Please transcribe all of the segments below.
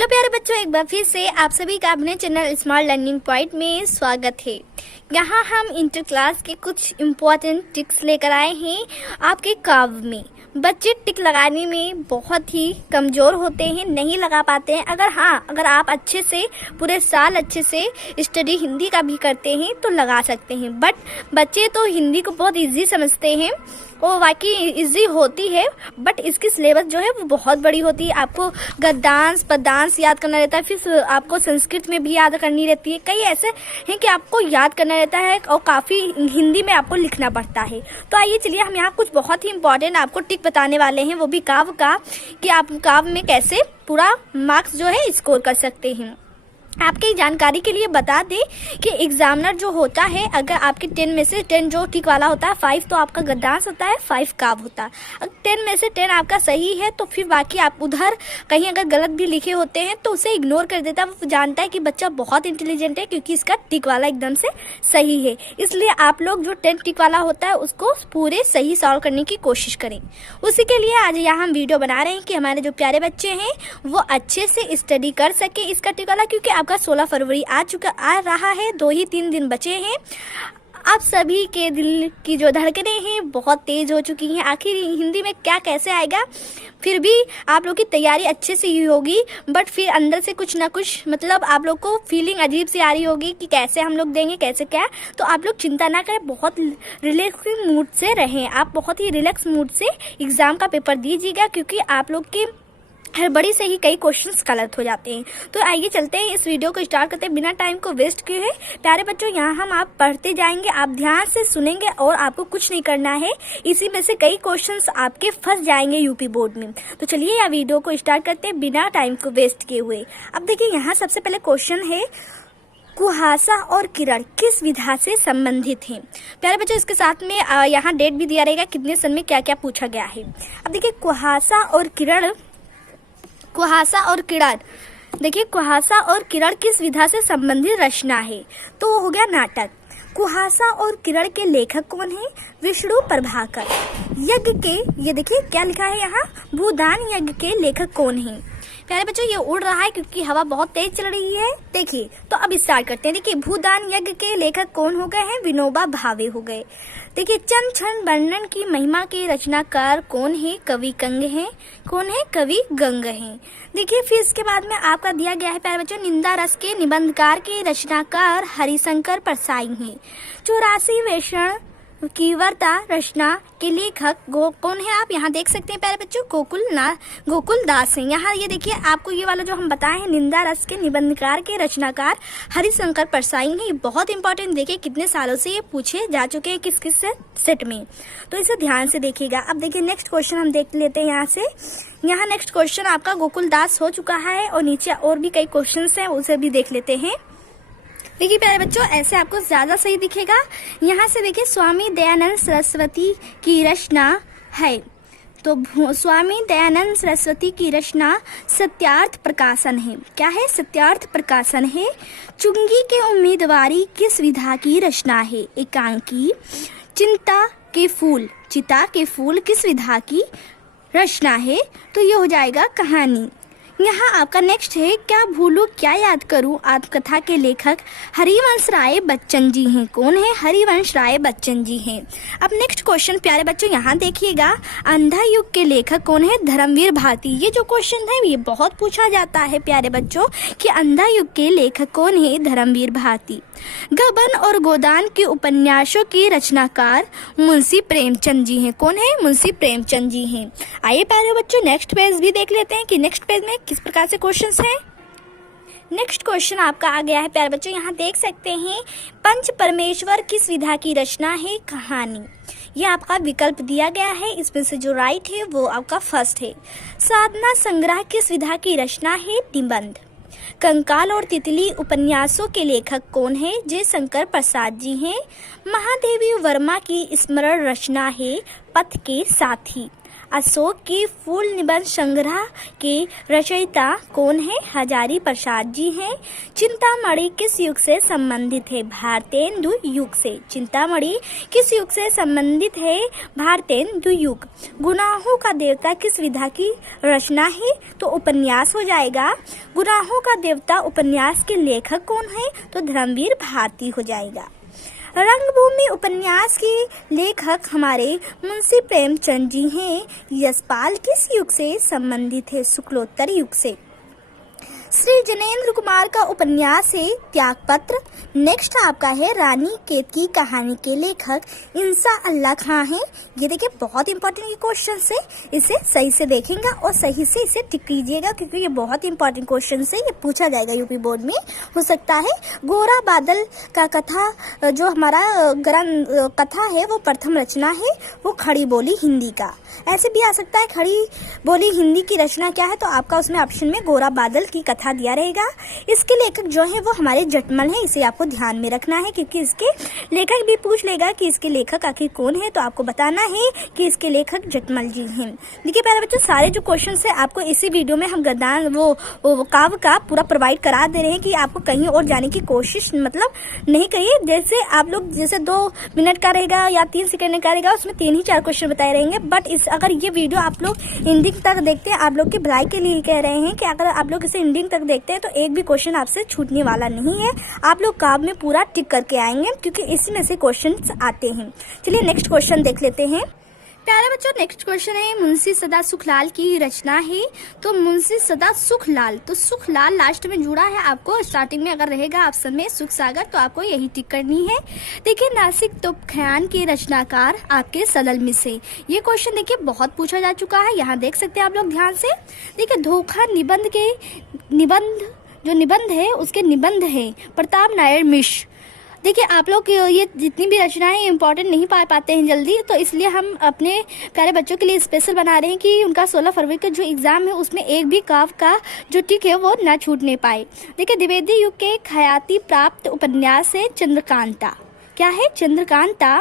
Hello प्यारे बच्चों, एक बार फिर से आप सभी का अपने चैनल स्मार्ट लर्निंग पॉइंट में स्वागत है। यहाँ हम इंटर क्लास के कुछ इम्पोर्टेंट टिप्स लेकर आए हैं आपके काव्य में। बच्चे टिक लगाने में बहुत ही कमज़ोर होते हैं, नहीं लगा पाते हैं। अगर आप अच्छे से पूरे साल अच्छे से स्टडी हिंदी का भी करते हैं तो लगा सकते हैं। बट बच्चे तो हिंदी को बहुत इजी समझते हैं और वाकई इजी होती है, बट इसकी सिलेबस जो है वो बहुत बड़ी होती है। आपको गद्यांश पद्यांश याद करना रहता है, फिर आपको संस्कृत में भी याद करनी रहती है। कई ऐसे हैं कि आपको याद करना रहता है और काफ़ी हिंदी में आपको लिखना पड़ता है। तो आइए चलिए हम यहाँ कुछ बहुत ही इंपॉर्टेंट आपको टिक बताने वाले हैं, वो भी काव्य का, कि आप काव्य में कैसे पूरा मार्क्स जो है स्कोर कर सकते हैं। आपकी जानकारी के लिए बता दें कि एग्जामिनर जो होता है, अगर आपके 10 में से 10 जो टिक वाला होता है, 5 तो आपका गद्यांश होता है, 5 काव्य होता है। अगर 10 में से 10 आपका सही है तो फिर बाकी आप उधर कहीं अगर गलत भी लिखे होते हैं तो उसे इग्नोर कर देता है। वो जानता है कि बच्चा बहुत इंटेलिजेंट है क्योंकि इसका टिक वाला एकदम से सही है। इसलिए आप लोग जो 10 टिक वाला होता है उसको पूरे सही सॉल्व करने की कोशिश करें। उसी के लिए आज यहाँ हम वीडियो बना रहे हैं कि हमारे जो प्यारे बच्चे हैं वो अच्छे से स्टडी कर सके इसका टिक वाला, क्योंकि आपका 16 फरवरी आ रहा है, 2 ही 3 दिन बचे हैं। आप सभी के दिल की जो धड़कनें हैं बहुत तेज हो चुकी हैं। आखिर हिंदी में क्या कैसे आएगा, फिर भी आप लोग की तैयारी अच्छे से ही होगी, बट फिर अंदर से कुछ ना कुछ मतलब आप लोग को फीलिंग अजीब सी आ रही होगी कि कैसे हम लोग देंगे, कैसे क्या। तो आप लोग चिंता ना करें, बहुत रिलैक्स मूड से रहें। आप बहुत ही रिलैक्स मूड से एग्ज़ाम का पेपर दीजिएगा, क्योंकि आप लोग के हड़बड़ी से ही कई क्वेश्चंस गलत हो जाते हैं। तो आइए चलते हैं, इस वीडियो को स्टार्ट करते हैं बिना टाइम को वेस्ट किए हैं। प्यारे बच्चों, यहाँ हम आप पढ़ते जाएंगे, आप ध्यान से सुनेंगे और आपको कुछ नहीं करना है। इसी में से कई क्वेश्चंस आपके फंस जाएंगे यूपी बोर्ड में। तो चलिए यह वीडियो को स्टार्ट करते हैं बिना टाइम को वेस्ट किए हुए। अब देखिए, यहाँ सबसे पहले क्वेश्चन है, कुहासा और किरण किस विधा से संबंधित हैं। प्यारे बच्चों, इसके साथ में यहाँ डेट भी दिया रहेगा कितने सन में क्या क्या पूछा गया है। अब देखिए, कुहासा और किरण देखिए, कुहासा और किरण किस विधा से संबंधित रचना है, तो वो हो गया नाटक। कुहासा और किरण के लेखक कौन है? विष्णु प्रभाकर। यज्ञ के, ये देखिए क्या लिखा है यहाँ, भूदान यज्ञ के लेखक कौन है? प्यारे बच्चों, ये उड़ रहा है क्योंकि हवा बहुत तेज चल रही है। देखिए, तो अब स्टार्ट करते हैं। देखिए, भूदान यज्ञ के लेखक कौन हो गए हैं? विनोबा भावे हो गए। देखिए, चंद क्षण वर्णन की महिमा के रचनाकार कौन है? कवि गंग हैं। कौन है? कवि गंग हैं। देखिए, फिर इसके बाद में आपका दिया गया है प्यारे बच्चों, निंदा रस के निबंधकार के रचनाकार हरिशंकर परसाई हैं। 84 वेषण की वार्ता रचना के लेखक कौन है? आप यहाँ देख सकते हैं प्यारे बच्चों, गोकुल दास हैं। यहाँ ये देखिए, आपको ये वाला जो हम बताए हैं, निंदा रस के निबंधकार के रचनाकार हरिशंकर परसाई हैं। बहुत इंपॉर्टेंट, देखिए कितने सालों से ये पूछे जा चुके हैं किस किस सेट में, तो इसे ध्यान से देखिएगा। अब देखिए नेक्स्ट क्वेश्चन हम देख लेते हैं यहाँ से। यहाँ नेक्स्ट क्वेश्चन आपका गोकुल दास हो चुका है और नीचे और भी कई क्वेश्चन हैं, उसे भी देख लेते हैं। देखिए प्यारे बच्चों, ऐसे आपको ज्यादा सही दिखेगा। यहाँ से देखिए, स्वामी दयानंद सरस्वती की रचना है, तो स्वामी दयानंद सरस्वती की रचना सत्यार्थ प्रकाशन है। क्या है? सत्यार्थ प्रकाशन है। चुंगी के उम्मीदवारी किस विधा की रचना है? एकांकी। चिता के फूल किस विधा की रचना है? तो ये हो जाएगा कहानी। यहाँ आपका नेक्स्ट है, क्या भूलूं क्या याद करूं आत्मकथा के लेखक हरिवंश राय बच्चन जी हैं। कौन है? हरिवंश राय बच्चन जी हैं। अब नेक्स्ट क्वेश्चन प्यारे बच्चों यहाँ देखिएगा, अंधा युग के लेखक कौन है? धर्मवीर भारती। ये जो क्वेश्चन है ये बहुत पूछा जाता है प्यारे बच्चों कि अंधा युग के लेखक कौन है? धर्मवीर भारती। गबन और गोदान के उपन्यासों के रचनाकार मुंशी प्रेमचंद जी हैं। कौन है? मुंशी प्रेमचंद जी हैं। आइए प्यारे बच्चों नेक्स्ट पेज भी देख लेते हैं कि नेक्स्ट पेज में किस प्रकार से क्वेश्चंस हैं। नेक्स्ट क्वेश्चन आपका आ गया है प्यारे बच्चों, यहाँ देख सकते हैं, पंच परमेश्वर किस विधा की रचना है? कहानी। ये आपका विकल्प दिया गया है, इसमें से जो राइट है वो आपका फर्स्ट है। साधना संग्रह किस विधा की रचना है? निबंध। कंकाल और तितली उपन्यासों के लेखक कौन है? जयशंकर प्रसाद जी हैं। महादेवी वर्मा की स्मरण रचना है पथ के साथी। अशोक के फूल निबंध संग्रह के रचयिता कौन है? हजारी प्रसाद जी हैं। चिंतामणि किस युग से संबंधित है? भारतेंदु युग से। चिंतामणि किस युग से संबंधित है? भारतेंदु युग। गुनाहों का देवता किस विधा की रचना है? तो उपन्यास हो जाएगा। गुनाहों का देवता उपन्यास के लेखक कौन है? तो धर्मवीर भारती हो जाएगा। रंगभूमि उपन्यास के लेखक हमारे मुंशी प्रेमचंद जी हैं। यशपाल किस युग से संबंधित है? शुक्लोत्तर युग से। श्री जनेंद्र कुमार का उपन्यास है त्यागपत्र। नेक्स्ट आपका है रानी केतकी कहानी के लेखक इंसा अल्लाह खां हैं। ये देखिए बहुत इंपॉर्टेंट ये क्वेश्चन है, इसे सही से देखेंगे और सही से इसे टिक कीजिएगा क्योंकि ये बहुत इंपॉर्टेंट क्वेश्चन है, ये पूछा जाएगा यूपी बोर्ड में हो सकता है। गोरा बादल का कथा जो हमारा कथा है वो प्रथम रचना है, वो खड़ी बोली हिंदी का। ऐसे भी आ सकता है खड़ी बोली हिंदी की रचना क्या है, तो आपका उसमें ऑप्शन में गोरा बादल की कथा दिया रहेगा। इसके लेखक जो है वो हमारे जटमल हैं, इसे आपको ध्यान में रखना है क्योंकि इसके लेखक भी पूछ लेगा कि इसके लेखक आखिर कौन है, तो आपको बताना है कि इसके लेखक जटमल जी हैं। देखिए प्यारे बच्चों, सारे जो क्वेश्चन है आपको इसी वीडियो में हम गद्दान वो काव्य का पूरा प्रोवाइड करा दे रहे हैं कि आपको कहीं और जाने की कोशिश मतलब नहीं करिए। जैसे आप लोग जैसे 2 मिनट का रहेगा या 3 सेकंड का रहेगा, उसमें 3 ही 4 क्वेश्चन बताए रहेंगे। बट अगर ये वीडियो आप लोग एंडिंग तक देखते हैं, आप लोग की भलाई के लिए कह रहे हैं कि अगर आप लोग इसे एंडिंग तक देखते हैं तो एक भी क्वेश्चन आपसे छूटने वाला नहीं है। आप लोग काव्य में पूरा टिक करके आएंगे क्योंकि इसमें से क्वेश्चन आते हैं। चलिए नेक्स्ट क्वेश्चन देख लेते हैं। प्यारे बच्चों, नेक्स्ट क्वेश्चन है मुंशी सदा सुखलाल की रचना है। तो मुंशी सदा सुखलाल, तो सुखलाल लास्ट में जुड़ा है, आपको स्टार्टिंग में अगर रहेगा ऑप्शन में सुख सागर तो आपको यही टिक करनी है। देखिए नासिक तोपखान के रचनाकार आपके सदल में से, ये क्वेश्चन देखिए बहुत पूछा जा चुका है, यहाँ देख सकते हैं आप लोग ध्यान से। देखिए धोखा निबंध है उसके निबंध है प्रताप नारायण मिश्र। देखिए आप लोग ये जितनी भी रचनाएं इंपॉर्टेंट नहीं पा पाते हैं जल्दी, तो इसलिए हम अपने प्यारे बच्चों के लिए स्पेशल बना रहे हैं कि उनका 16 फरवरी का जो एग्जाम है उसमें एक भी काव्य का जो टिक है वो ना छूटने पाए। देखिए द्विवेदी युग के ख्याति प्राप्त उपन्यास है चंद्रकांता। क्या है? चंद्रकांता।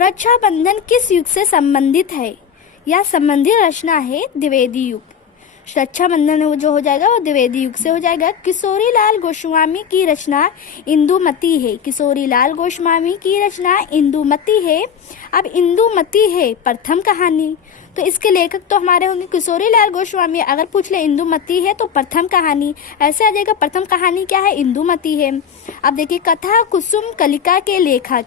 रक्षाबंधन किस युग से संबंधित है? या संबंधित रचना है द्विवेदी युग। रक्षाबंधन जो हो जाएगा वो द्विवेदी युग से हो जाएगा। किशोरी लाल गोस्वामी की रचना इंदुमती है। किशोरी लाल गोस्वामी की रचना इंदुमती है। अब इंदुमती है प्रथम कहानी, तो इसके लेखक तो हमारे होंगे किशोरी लाल गोस्वामी। अगर पूछ ले इंदुमती है तो प्रथम कहानी, ऐसे आ जाएगा प्रथम कहानी क्या है? इंदुमती है। अब देखिए कथा कुसुम कलिका के लेखक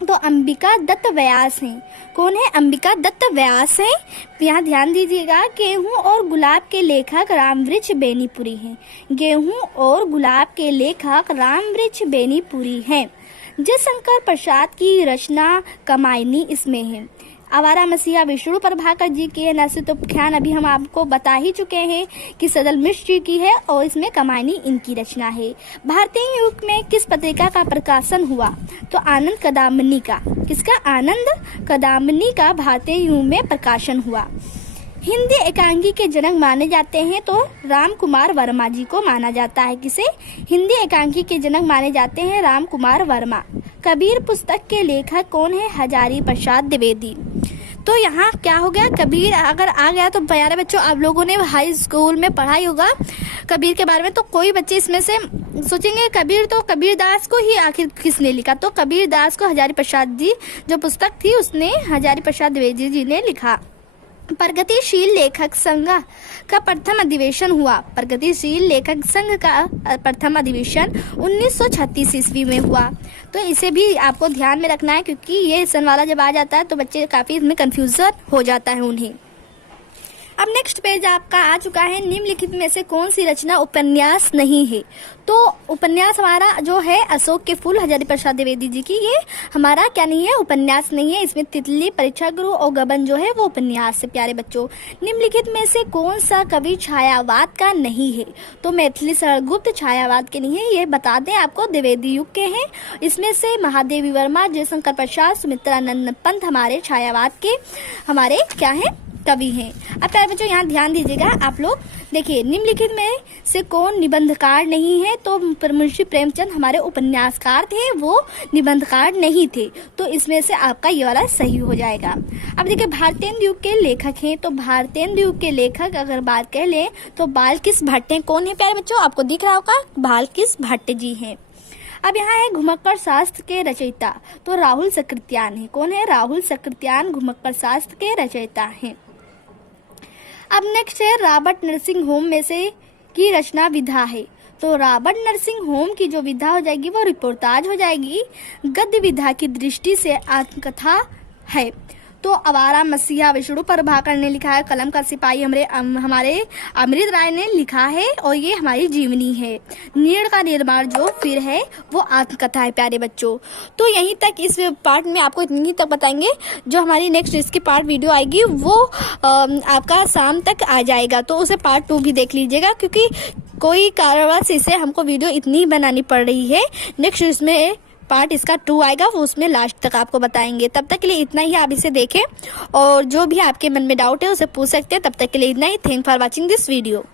तो अंबिका दत्त व्यास हैं। कौन है? अंबिका दत्त व्यास हैं। यहाँ ध्यान दीजिएगा। गेहूं और गुलाब के लेखक रामवृक्ष बेनीपुरी हैं। गेहूं और गुलाब के लेखक रामवृक्ष बेनीपुरी हैं। जयशंकर प्रसाद की रचना कमायनी इसमें है। आवारा मसीहा विष्णु प्रभाकर जी की है। नासिक तोपखान अभी हम आपको बता ही चुके हैं कि सदल मिश्र जी की है और इसमें कमायनी इनकी रचना है। भारतीय युग में किस पत्रिका का प्रकाशन हुआ? तो आनंद कदामनी का। किसका? आनंद कदामनी का भारतीय युग में प्रकाशन हुआ। हिंदी एकांकी के जनक माने जाते हैं तो राम कुमार वर्मा जी को माना जाता है। किसे? हिंदी एकांकी के जनक माने जाते हैं राम कुमार वर्मा। कबीर पुस्तक के लेखक कौन है? हजारी प्रसाद द्विवेदी। तो यहाँ क्या हो गया? कबीर अगर आ गया तो प्यारे बच्चों आप लोगों ने हाई स्कूल में पढ़ाई होगा कबीर के बारे में, तो कोई बच्चे इसमें से सोचेंगे कबीर तो कबीरदास को ही आखिर किसने लिखा? तो कबीरदास को हजारी प्रसाद जी जो पुस्तक थी उसने हजारी प्रसाद द्विवेदी जी ने लिखा। प्रगतिशील लेखक संघ का प्रथम अधिवेशन हुआ। प्रगतिशील लेखक संघ का प्रथम अधिवेशन 1936 ईस्वी में हुआ। तो इसे भी आपको ध्यान में रखना है क्योंकि ये सन वाला जब आ जाता है तो बच्चे काफी इसमें कंफ्यूजन हो जाता है उन्हें। अब नेक्स्ट पेज आपका आ चुका है। निम्नलिखित में से कौन सी रचना उपन्यास नहीं है? तो उपन्यास हमारा जो है अशोक के फूल हजारी प्रसाद द्विवेदी जी की, ये हमारा क्या नहीं है? उपन्यास नहीं है। इसमें तितली, परीक्षा गुरु और गबन जो है वो उपन्यास है। प्यारे बच्चों निम्नलिखित में से कौन सा कवि छायावाद का नहीं है? तो मैथिली शरदगुप्त छायावाद के नहीं है, ये बता दें आपको द्विवेदी युग के हैं। इसमें से महादेवी वर्मा, जयशंकर प्रसाद, सुमित्रानंद पंत हमारे छायावाद के हमारे क्या है? कवि हैं। अब प्यारे बच्चों यहाँ ध्यान दीजिएगा आप लोग। देखिए निम्नलिखित में से कौन निबंधकार नहीं है? तो मुंशी प्रेमचंद हमारे उपन्यासकार थे, वो निबंधकार नहीं थे। तो इसमें से आपका ये वाला सही हो जाएगा। अब देखिए भारतेंदु युग के लेखक हैं। तो भारतेंदु युग के लेखक अगर बात कह लें तो बालकृष भट्ट हैं। कौन है प्यारे बच्चों? आपको दिख रहा होगा, बालकृष भट्ट जी हैं। अब यहाँ है घुमक्कड़ शास्त्र के रचयिता। तो राहुल सकृत्यान है। कौन है? राहुल सकृत्यान घुमक्कड़ शास्त्र के रचयिता हैं। अब नेक्स्ट है रॉबर्ट नर्सिंग होम में से की रचना विधा है। तो रॉबर्ट नर्सिंग होम की जो विधा हो जाएगी वो रिपोर्टाज हो जाएगी। गद्य विधा की दृष्टि से आत्मकथा है। तो आवारा मसीहा विष्णु प्रभाकर ने लिखा है। कलम का सिपाही हमारे अमृत राय ने लिखा है और ये हमारी जीवनी है। नीड़ का निर्माण जो फिर है वो आत्मकथा है प्यारे बच्चों। तो यहीं तक इस पार्ट में आपको इतनी तक बताएंगे। जो हमारी नेक्स्ट इसकी पार्ट वीडियो आएगी वो आपका शाम तक आ जाएगा, तो उसे पार्ट 2 भी देख लीजिएगा, क्योंकि कोई कारणवश इसे हमको वीडियो इतनी बनानी पड़ रही है। नेक्स्ट इसमें पार्ट इसका 2 आएगा, वो उसमें लास्ट तक आपको बताएंगे। तब तक के लिए इतना ही, आप इसे देखें और जो भी आपके मन में डाउट है उसे पूछ सकते हैं। तब तक के लिए इतना ही। Thank for watching this video.